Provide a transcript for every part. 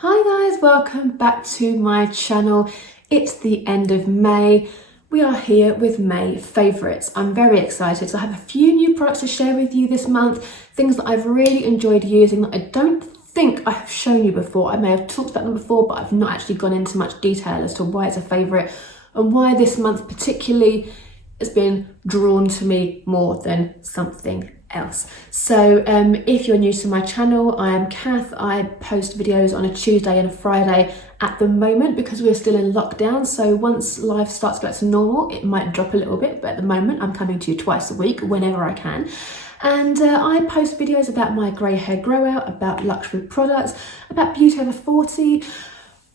Hi guys, welcome back to my channel. It's the end of May. We are here with May favourites. I'm very excited. So I have a few new products to share with you this month, things that I've really enjoyed using that I don't think I have shown you before. I may have talked about them before, but I've not actually gone into much detail as to why it's a favourite and why this month particularly has been drawn to me more than something else. So if you're new to my channel, I am Kath. I post videos on a Tuesday and a Friday at the moment because we're still in lockdown. So once life starts back to normal, it might drop a little bit, but at the moment I'm coming to you twice a week whenever I can. And I post videos about my grey hair grow out, about luxury products, about beauty over 40,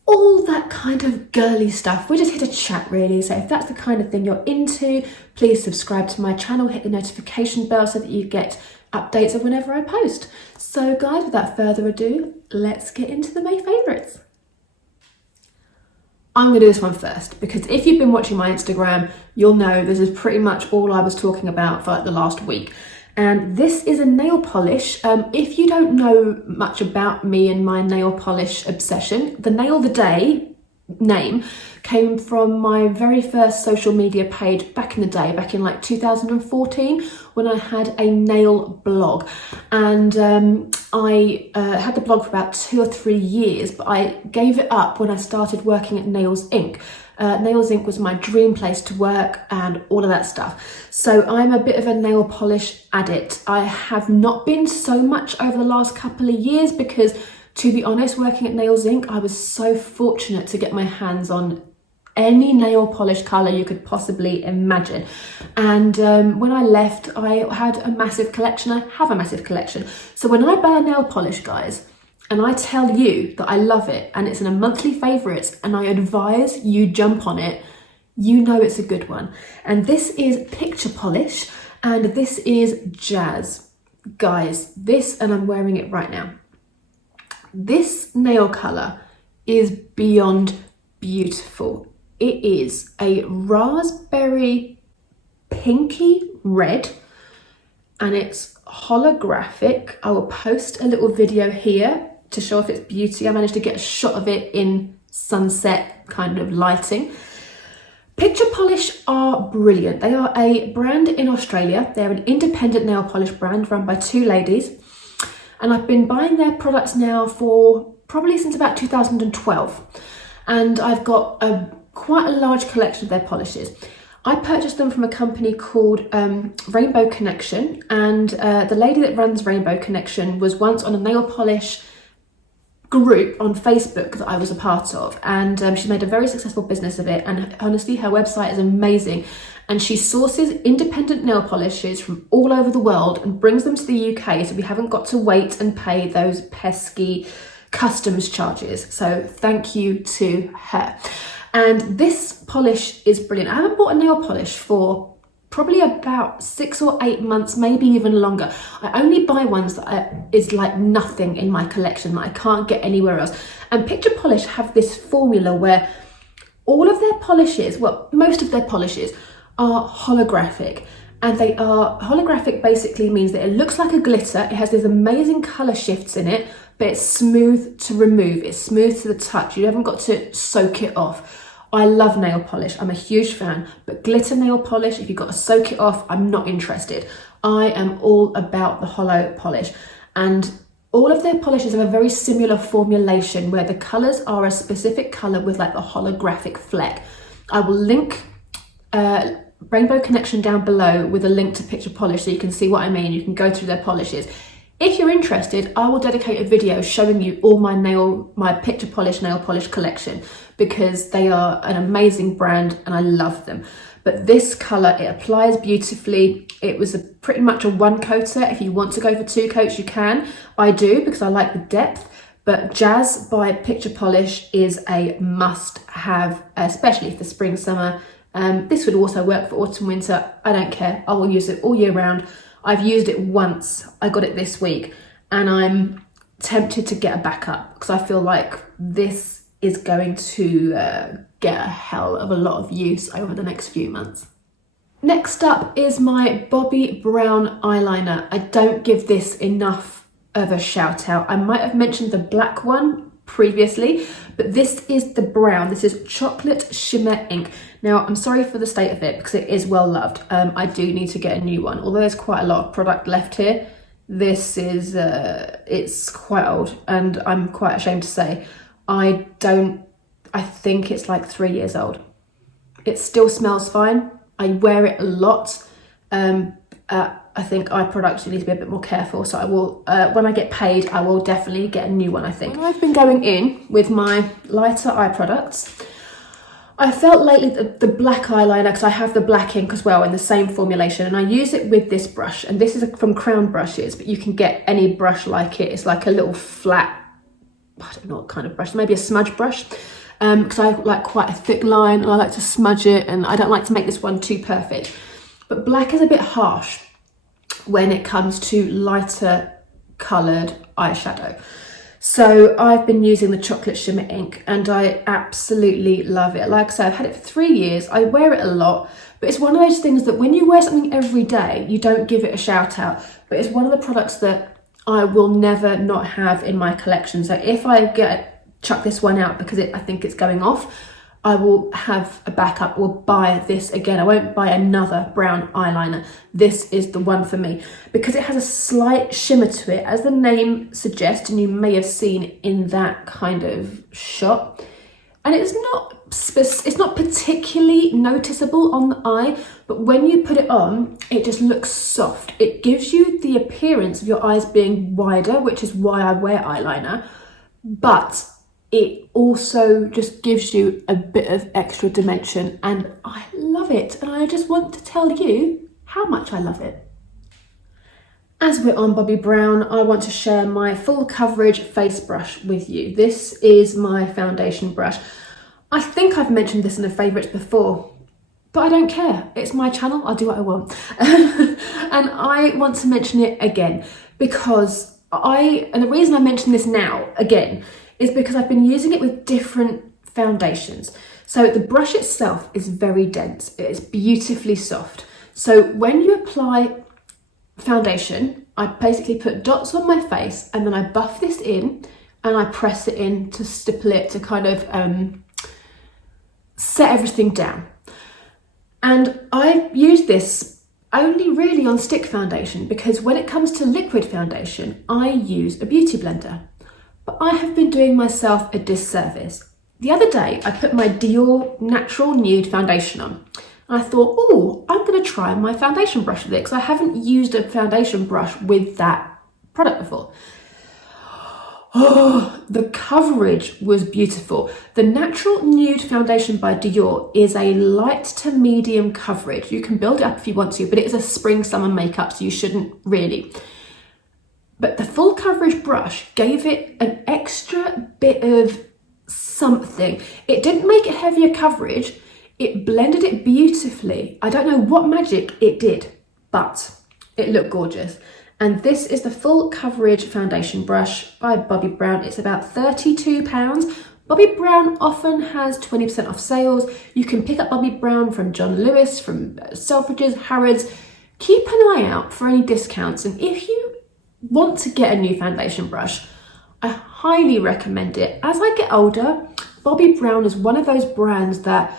all that kind of girly stuff. We're just here to chat really. So if that's the kind of thing you're into, please subscribe to my channel, hit the notification bell so that you get updates of whenever I post. So guys, without further ado, let's get into the May favourites. I'm gonna do this one first because if you've been watching my Instagram, you'll know this is pretty much all I was talking about for like the last week. And this is a nail polish. If you don't know much about me and my nail polish obsession, the Nail the Day name came from my very first social media page back in the day, back in like 2014, when I had a nail blog. And I had the blog for about 2 or 3 years, but I gave it up when I started working at Nails Inc. Nails Inc was my dream place to work and all of that stuff. So I'm a bit of a nail polish addict. I have not been so much over the last couple of years because, to be honest, working at Nails Inc, I was so fortunate to get my hands on any nail polish colour you could possibly imagine. And when I left, I had a massive collection. I have a massive collection. So when I buy a nail polish, guys, and I tell you that I love it and it's in a monthly favourites and I advise you jump on it, you know it's a good one. And this is Picture Polish and this is Jazz. Guys, this, and I'm wearing it right now, this nail colour is beyond beautiful. It is a raspberry pinky red and it's holographic. I will post a little video here to show off its beauty. I managed to get a shot of it in sunset kind of lighting. Picture Polish are brilliant. They are a brand in Australia. They're an independent nail polish brand run by 2 ladies. And I've been buying their products now for probably since about 2012. And I've got quite a large collection of their polishes. I purchased them from a company called Rainbow Connection, and the lady that runs Rainbow Connection was once on a nail polish group on Facebook that I was a part of, and she made a very successful business of it, and honestly her website is amazing, and she sources independent nail polishes from all over the world and brings them to the UK, so we haven't got to wait and pay those pesky customs charges. So thank you to her. And this polish is brilliant. I haven't bought a nail polish for probably about 6 or 8 months, maybe even longer. I only buy ones that is like nothing in my collection that I can't get anywhere else. And Picture Polish have this formula where all of their polishes, well, most of their polishes are holographic. And they are holographic basically means that it looks like a glitter. It has these amazing colour shifts in it, but it's smooth to remove. It's smooth to the touch. You haven't got to soak it off. I love nail polish. I'm a huge fan, but glitter nail polish, if you've got to soak it off, I'm not interested. I am all about the hollow polish. And all of their polishes have a very similar formulation where the colours are a specific colour with like a holographic fleck. I will link Rainbow Connection down below with a link to Picture Polish so you can see what I mean. You can go through their polishes. If you're interested, I will dedicate a video showing you all my Picture Polish nail polish collection because they are an amazing brand and I love them. But this colour, it applies beautifully. It was pretty much a 1 coater. If you want to go for 2 coats, you can. I do because I like the depth. But Jazz by Picture Polish is a must have, especially for spring, summer. This would also work for autumn, winter. I don't care. I will use it all year round. I've used it once. I got it this week and I'm tempted to get a backup because I feel like this is going to get a hell of a lot of use over the next few months. Next up is my Bobbi brown eyeliner. I don't give this enough of a shout out. I might have mentioned the black one previously, but this is the brown. This is Chocolate Shimmer Ink. Now, I'm sorry for the state of it because it is well loved. I do need to get a new one, although there's quite a lot of product left here. This is, it's quite old, and I'm quite ashamed to say, I think it's like 3 years old. It still smells fine. I wear it a lot. I think eye products, you need to be a bit more careful. So I will, when I get paid, I will definitely get a new one, I think. When I've been going in with my lighter eye products, I felt lately that the black eyeliner, because I have the black ink as well in the same formulation, and I use it with this brush, and this is from Crown Brushes, but you can get any brush like it. It's like a little flat, I don't know what kind of brush, maybe a smudge brush, because I like quite a thick line and I like to smudge it, and I don't like to make this one too perfect. But black is a bit harsh when it comes to lighter coloured eyeshadow. So I've been using the Chocolate Shimmer Ink and I absolutely love it. Like I said, I've had it for 3 years. I wear it a lot, but it's one of those things that when you wear something every day, you don't give it a shout out. But it's one of the products that I will never not have in my collection. So if I chuck this one out because I think it's going off, I will have a backup or buy this again. I won't buy another brown eyeliner. This is the one for me because it has a slight shimmer to it, as the name suggests, and you may have seen in that kind of shot. And it's not particularly noticeable on the eye, but when you put it on, it just looks soft. It gives you the appearance of your eyes being wider, which is why I wear eyeliner, but it also just gives you a bit of extra dimension, and I love it. And I just want to tell you how much I love it. As we're on Bobbi Brown, I want to share my full coverage face brush with you. This is my foundation brush. I think I've mentioned this in the favourites before, but I don't care. It's my channel, I'll do what I want. And I want to mention it again because and the reason I mention this now again is because I've been using it with different foundations. So the brush itself is very dense. It is beautifully soft. So when you apply foundation, I basically put dots on my face and then I buff this in and I press it in to stipple it to kind of set everything down. And I use this only really on stick foundation because when it comes to liquid foundation, I use a beauty blender. But I have been doing myself a disservice. The other day, I put my Dior Natural Nude foundation on. And I thought, oh, I'm going to try my foundation brush with it because I haven't used a foundation brush with that product before. Oh, the coverage was beautiful. The Natural Nude foundation by Dior is a light to medium coverage. You can build it up if you want to, but it is a spring-summer makeup, so you shouldn't really. But the full coverage brush gave it an extra bit of something. It didn't make it heavier coverage. It blended it beautifully. I don't know what magic it did, but it looked gorgeous. And this is the full coverage foundation brush by Bobbi Brown. It's about £32. Bobbi Brown often has 20% off sales. You can pick up Bobbi Brown from John Lewis, from Selfridges, Harrods. Keep an eye out for any discounts. And if you want to get a new foundation brush, I highly recommend it. As I get older, Bobbi Brown is one of those brands that,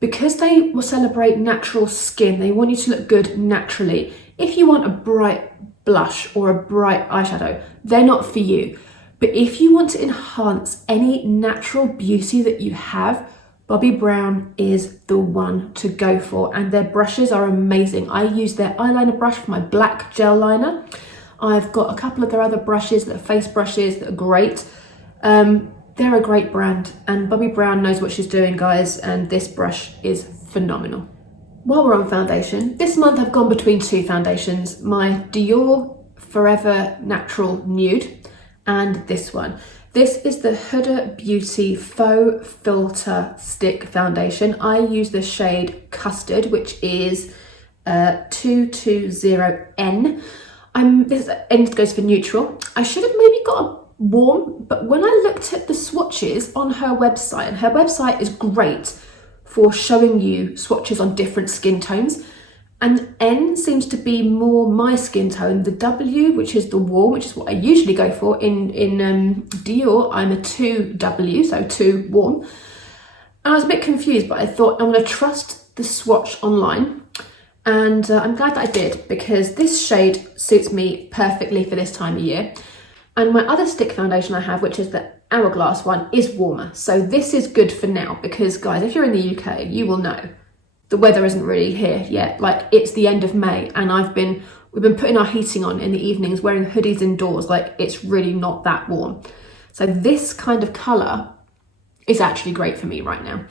because they will celebrate natural skin, they want you to look good naturally. If you want a bright blush or a bright eyeshadow, they're not for you. But if you want to enhance any natural beauty that you have, Bobbi Brown is the one to go for, and their brushes are amazing. I use their eyeliner brush for my black gel liner. I've got a couple of their other brushes that are face brushes that are great. They're a great brand, and Bobbi Brown knows what she's doing, guys, and this brush is phenomenal. While we're on foundation, this month I've gone between two foundations, my Dior Forever Natural Nude and this one. This is the Huda Beauty Faux Filter Stick Foundation. I use the shade Custard, which is 220N. This end goes for neutral. I should have maybe got a warm, but when I looked at the swatches on her website, and her website is great for showing you swatches on different skin tones, And N seems to be more my skin tone. The W, which is the warm, which is what I usually go for. In Dior, I'm a 2W, so 2 warm. And I was a bit confused, but I thought I'm going to trust the swatch online. And I'm glad that I did, because this shade suits me perfectly for this time of year. And my other stick foundation I have, which is the Hourglass one, is warmer. So this is good for now, because guys, if you're in the UK, you will know the weather isn't really here yet. Like, it's the end of May, and we've been putting our heating on in the evenings, wearing hoodies indoors. Like, it's really not that warm. So this kind of colour is actually great for me right now.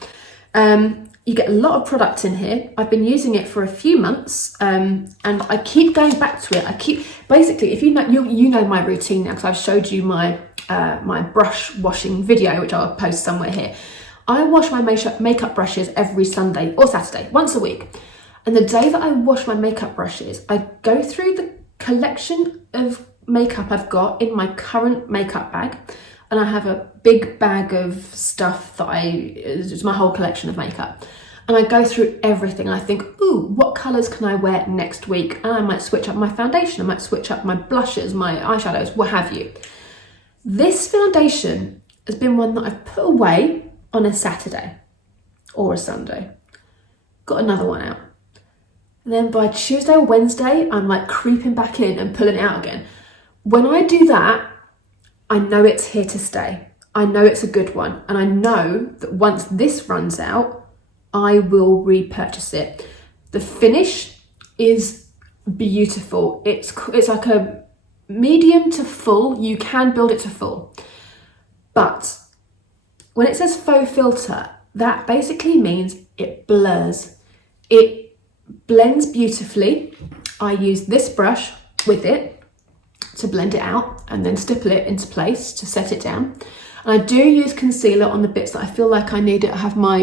You get a lot of product in here. I've been using it for a few months, and I keep going back to it. Basically, if you know my routine now, because I've showed you my my brush washing video, which I'll post somewhere here. I wash my makeup brushes every Sunday or Saturday, once a week. And the day that I wash my makeup brushes, I go through the collection of makeup I've got in my current makeup bag. And I have a big bag of stuff that it's my whole collection of makeup. And I go through everything. And I think, ooh, what colours can I wear next week? And I might switch up my foundation. I might switch up my blushes, my eyeshadows, what have you. This foundation has been one that I've put away on a Saturday or a Sunday. Got another one out. And then by Tuesday or Wednesday, I'm like creeping back in and pulling it out again. When I do that, I know it's here to stay. I know it's a good one. And I know that once this runs out, I will repurchase it. The finish is beautiful. It's like a medium to full. You can build it to full. But when it says faux filter, that basically means it blurs. It blends beautifully. I use this brush with it to blend it out and then stipple it into place to set it down. And I do use concealer on the bits that I feel like I need it. I have my,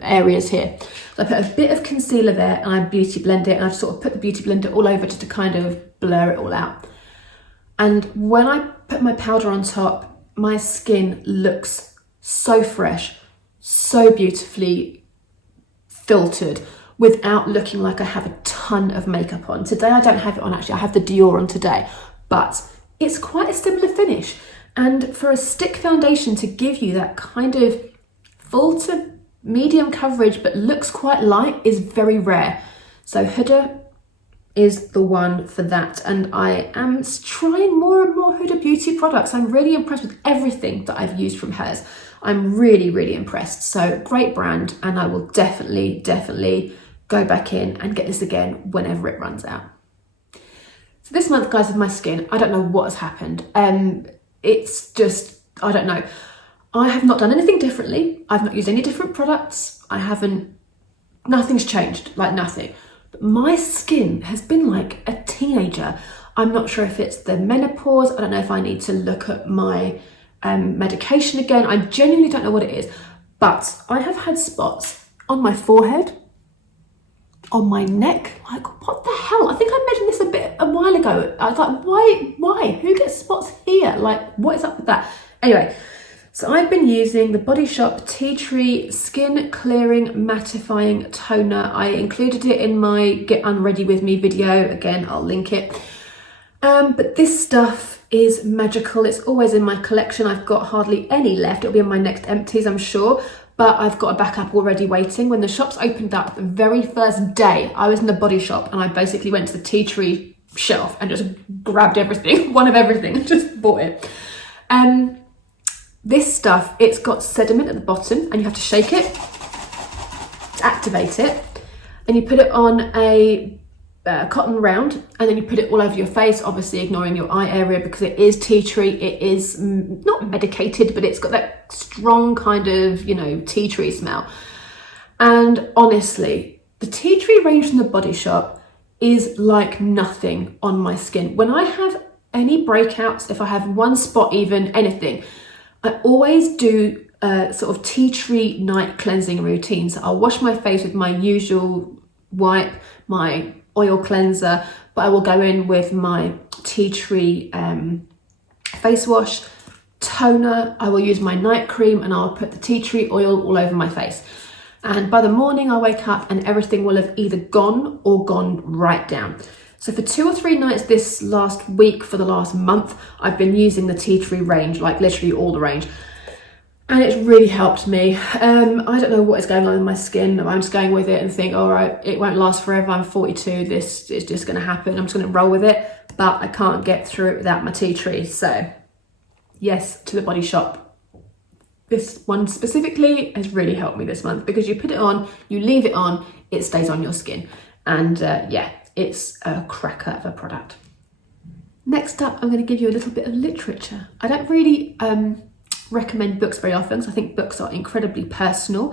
areas here. So I put a bit of concealer there and I beauty blend it, and I sort of put the beauty blender all over just to kind of blur it all out. And when I put my powder on top, my skin looks so fresh, so beautifully filtered, without looking like I have a ton of makeup on. Today I don't have it on, actually. I have the Dior on today, but it's quite a similar finish. And for a stick foundation to give you that kind of full to medium coverage but looks quite light is very rare. So Huda is the one for that. And I am trying more and more Huda Beauty products. I'm really impressed with everything that I've used from hers. I'm really, really impressed. So great brand, and I will definitely go back in and get this again whenever it runs out. So this month, guys, with my skin, I don't know what has happened. It's just, I don't know. I have not done anything differently. I've not used any different products. Nothing's changed, like nothing. But my skin has been like a teenager. I'm not sure if it's the menopause. I don't know if I need to look at my medication again. I genuinely don't know what it is. But I have had spots on my forehead, on my neck. Like, what the hell? I think I mentioned this a while ago. I was like, why? Who gets spots here? Like, what is up with that? Anyway, so I've been using the Body Shop Tea Tree Skin Clearing Mattifying Toner. I included it in my Get Unready With Me video. Again, I'll link it. But this stuff is magical. It's always in my collection. I've got hardly any left. It'll be in my next empties, I'm sure. But I've got a backup already waiting. When the shops opened up, the very first day, I was in the Body Shop and I basically went to the Tea Tree shelf and just grabbed everything, one of everything, and just bought it. This stuff, it's got sediment at the bottom and you have to shake it to activate it. And you put it on a cotton round, and then you put it all over your face, obviously ignoring your eye area because it is tea tree. It is not medicated, but it's got that strong kind of, tea tree smell. And honestly, the tea tree range from the Body Shop is like nothing on my skin. When I have any breakouts, if I have one spot, even anything, I always do sort of tea tree night cleansing routine. So I'll wash my face with my usual wipe, my oil cleanser, but I will go in with my tea tree face wash, toner. I will use my night cream and I'll put the tea tree oil all over my face. And by the morning I wake up and everything will have either gone or gone right down. So for 2 or 3 nights this last week, for the last month, I've been using the tea tree range, like literally all the range. And it's really helped me. I don't know what is going on in my skin. I'm just going with it and think, all right, it won't last forever. I'm 42, this is just gonna happen. I'm just gonna roll with it, but I can't get through it without my tea tree. So yes, to the Body Shop. This one specifically has really helped me this month because you put it on, you leave it on, it stays on your skin. And yeah, it's a cracker of a product. Next up, I'm going to give you a little bit of literature. I don't really recommend books very often because I think books are incredibly personal,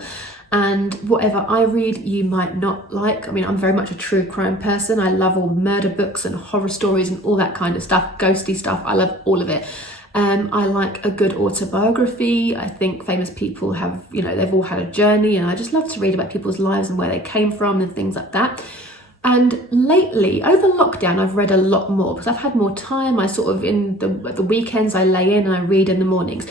and whatever I read you might not like. I mean, I'm very much a true crime person. I love all murder books and horror stories and all that kind of stuff, ghosty stuff. I love all of it. I like a good autobiography. I think famous people have, you know, they've all had a journey, and I just love to read about people's lives and where they came from and things like that. And lately, over lockdown, I've read a lot more because I've had more time. I sort of, in the weekends, I lay in and I read in the mornings.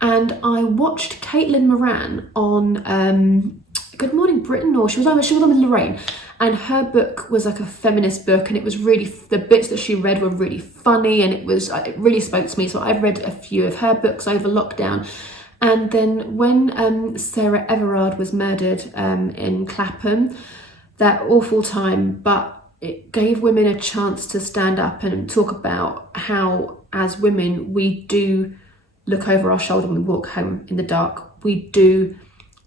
And I watched Caitlin Moran on Good Morning Britain, or she was on with Lorraine. And her book was like a feminist book, and it was really, the bits that she read were really funny, and it really spoke to me. So I've read a few of her books over lockdown. And then when Sarah Everard was murdered in Clapham, that awful time, but it gave women a chance to stand up and talk about how, as women, we do look over our shoulder when we walk home in the dark. We do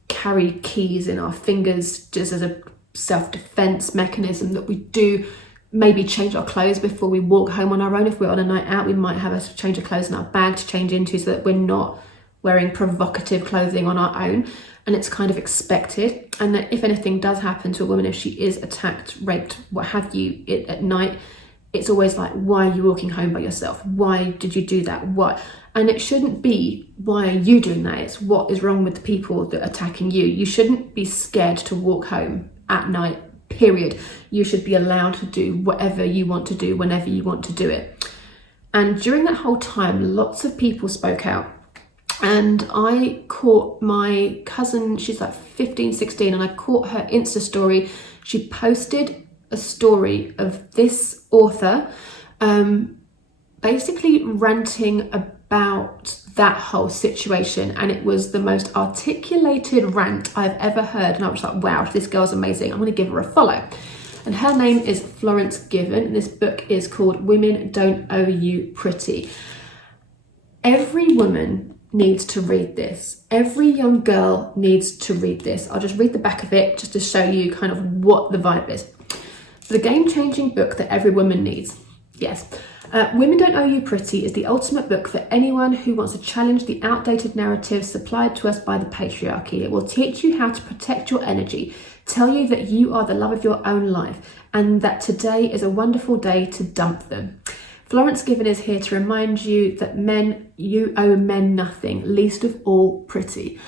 carry keys in our fingers just as a self-defense mechanism, that we do maybe change our clothes before we walk home on our own. If we're on a night out, we might have a change of clothes in our bag to change into so that we're not wearing provocative clothing on our own. And it's kind of expected. And that if anything does happen to a woman, if she is attacked, raped, what have you, at night, it's always like, why are you walking home by yourself? Why did you do that? What? And it shouldn't be, why are you doing that? It's what is wrong with the people that are attacking you. You shouldn't be scared to walk home at night, period. You should be allowed to do whatever you want to do, whenever you want to do it. And during that whole time, lots of people spoke out. And I caught my cousin, she's like 15, 16, and I caught her Insta story. She posted a story of this author basically ranting about that whole situation. And it was the most articulated rant I've ever heard. And I was like, wow, this girl's amazing. I'm going to give her a follow. And her name is Florence Given. And this book is called Women Don't Owe You Pretty. Every woman needs to read this. Every young girl needs to read this. I'll just read the back of it just to show you kind of what the vibe is. The game-changing book that every woman needs. Yes. Women Don't Owe You Pretty is the ultimate book for anyone who wants to challenge the outdated narratives supplied to us by the patriarchy. It will teach you how to protect your energy, tell you that you are the love of your own life, and that today is a wonderful day to dump them. Florence Given is here to remind you that men, you owe men nothing, least of all pretty.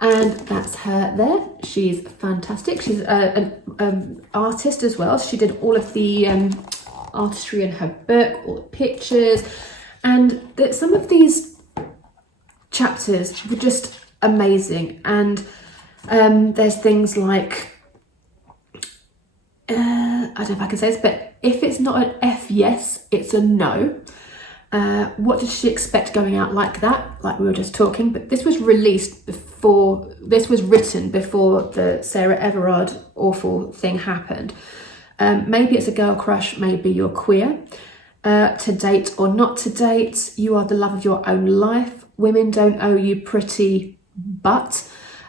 And that's her there. She's fantastic. She's an artist as well. She did all of the artistry in her book, all the pictures. And some of these chapters were just amazing. And there's things like, I don't know if I can say this, but if it's not an F yes, it's a no. What did she expect going out like that? Like we were just talking, but this was released before, this was written before the Sarah Everard awful thing happened. Maybe it's a girl crush, maybe you're queer. To date or not to date, you are the love of your own life. Women don't owe you pretty, but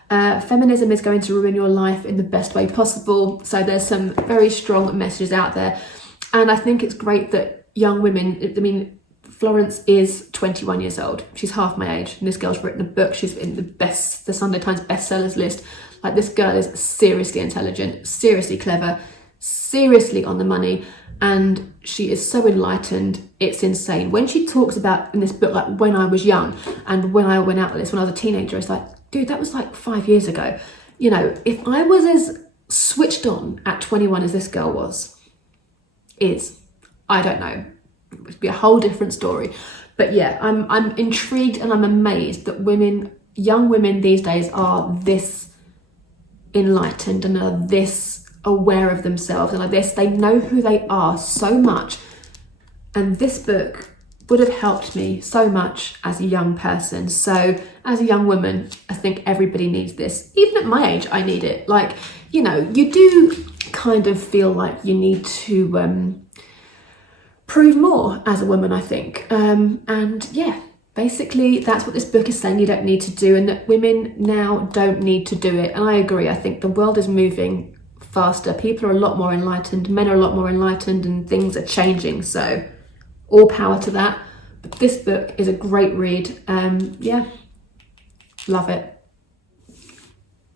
feminism is going to ruin your life in the best way possible. So there's some very strong messages out there. And I think it's great that young women, I mean, Florence is 21 years old. She's half my age. And this girl's written a book. She's in the Sunday Times bestsellers list. Like, this girl is seriously intelligent, seriously clever, seriously on the money. And she is so enlightened. It's insane. When she talks about in this book, like when I was young and when I went out with this, when I was a teenager, it's like, dude, that was like 5 years ago. You know, if I was as switched on at 21 as this girl I don't know. It would be a whole different story. But yeah, I'm intrigued and I'm amazed that young women these days are this enlightened and are this aware of themselves and are this, they know who they are so much. And this book would have helped me so much as a young person. So as a young woman, I think everybody needs this. Even at my age, I need it. Like, you know, you do kind of feel like you need to prove more as a woman, I think. And yeah, basically that's what this book is saying you don't need to do, and that women now don't need to do it. And I agree. I think the world is moving faster. People are a lot more enlightened. Men are a lot more enlightened, and things are changing. So all power to that. But this book is a great read. Yeah, love it.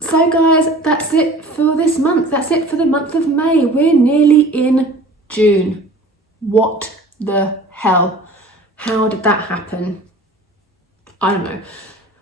So guys, that's it for this month. That's it for the month of May. We're nearly in June. What the hell? How did that happen? I don't know.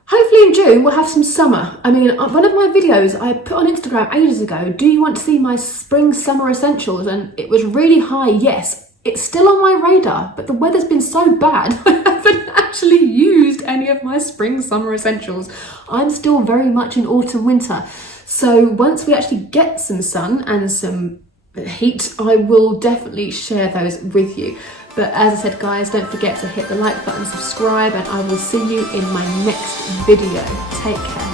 Hopefully in June we'll have some summer. I mean, one of my videos I put on Instagram ages ago, do you want to see my spring summer essentials? And it was really high, yes. It's still on my radar, but the weather's been so bad, I haven't actually used any of my spring summer essentials. I'm still very much in autumn winter. So once we actually get some sun and some heat, I will definitely share those with you. But as I said, guys, don't forget to hit the like button, subscribe, and I will see you in my next video. Take care.